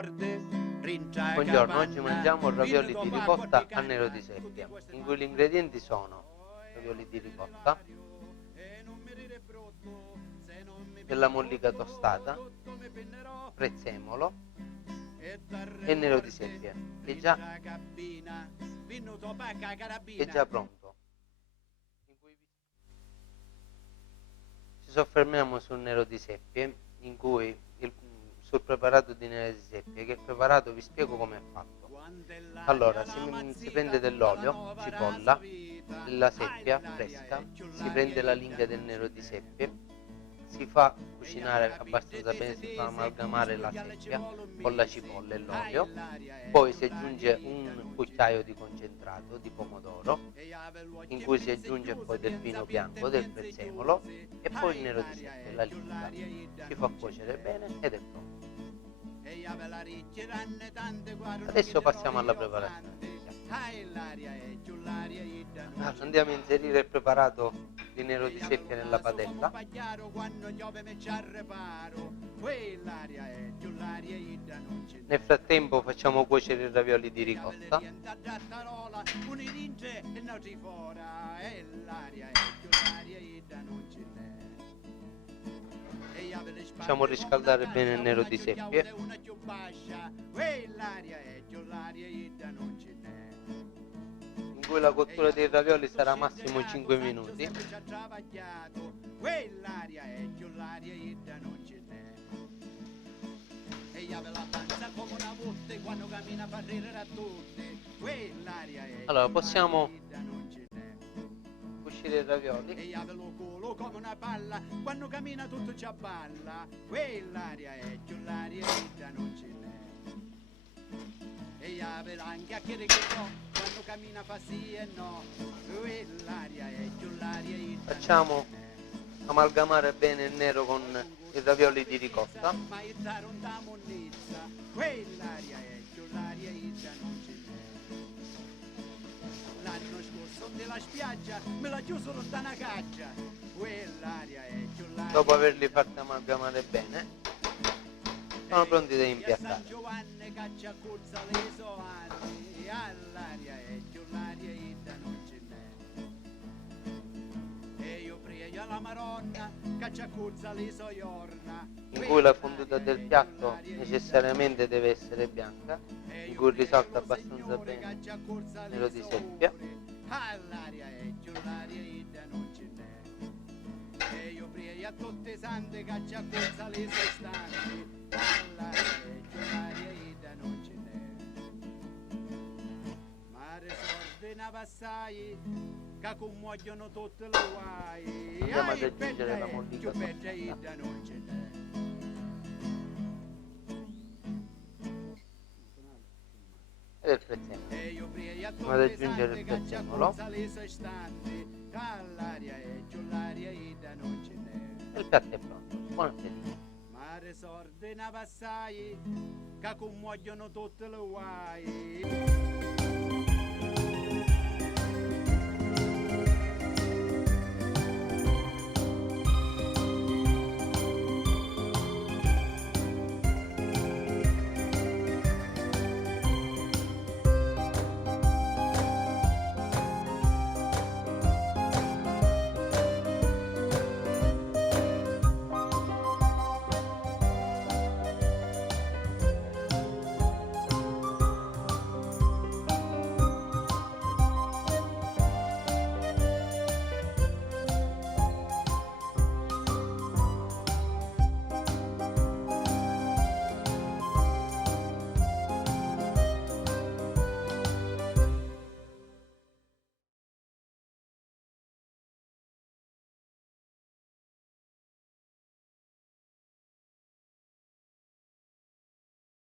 Buongiorno, oggi mangiamo ravioli di ricotta a nero di seppia, in cui gli ingredienti sono ravioli di ricotta, della mollica tostata, prezzemolo e nero di seppia, che è già pronto. Ci soffermiamo sul nero di seppie, sul preparato di nero di seppie, che preparato vi spiego come è fatto. Allora, si prende dell'olio, cipolla, la seppia fresca, si prende la linga del nero di seppie, si fa cucinare abbastanza bene, si fa amalgamare la seppia con la cipolla e l'olio, poi si aggiunge un cucchiaio di concentrato di pomodoro, in cui si aggiunge poi del vino bianco, del prezzemolo e poi il nero di seppia, la linga. Si fa cuocere bene ed è pronto. Adesso passiamo alla preparazione del piatto. Allora, andiamo a inserire il preparato di nero di seppia nella padella. Nel frattempo facciamo cuocere i ravioli di ricotta. Facciamo riscaldare bene il nero di seppie. In cui la cottura dei ravioli sarà massimo 5 minuti. Allora possiamo uscire i ravioli. Come una palla, quando cammina tutto ci abballa, quell'aria è giù l'aria non ce n'è. E aveva anche a chiedere che no, quando cammina fa sì e no, quell'aria è giù l'aria. Facciamo amalgamare bene il nero con i ravioli di ricotta. Quell'aria è giù l'aria non ce n'è. L'anno scorso della spiaggia me la chiuso da una caccia. Dopo averli fatti amalgamare bene, sono pronti da impiattare. In cui la fonduta del piatto necessariamente deve essere bianca, in cui risalta abbastanza bene nero di seppia. A tutte sante caccia corsa le sostanze, l'aria non ce n'è. Mare sorte ne passai, che muoiono tutte le guai. Andiamo ad aggiungere la mollica tostata non ce n'è. Ed il prezzemolo. Andiamo ad aggiungere il prezzemolo. Il piatto è pronto, buon appetito. Mare sorte ne passai, che muoiono tutte le guai.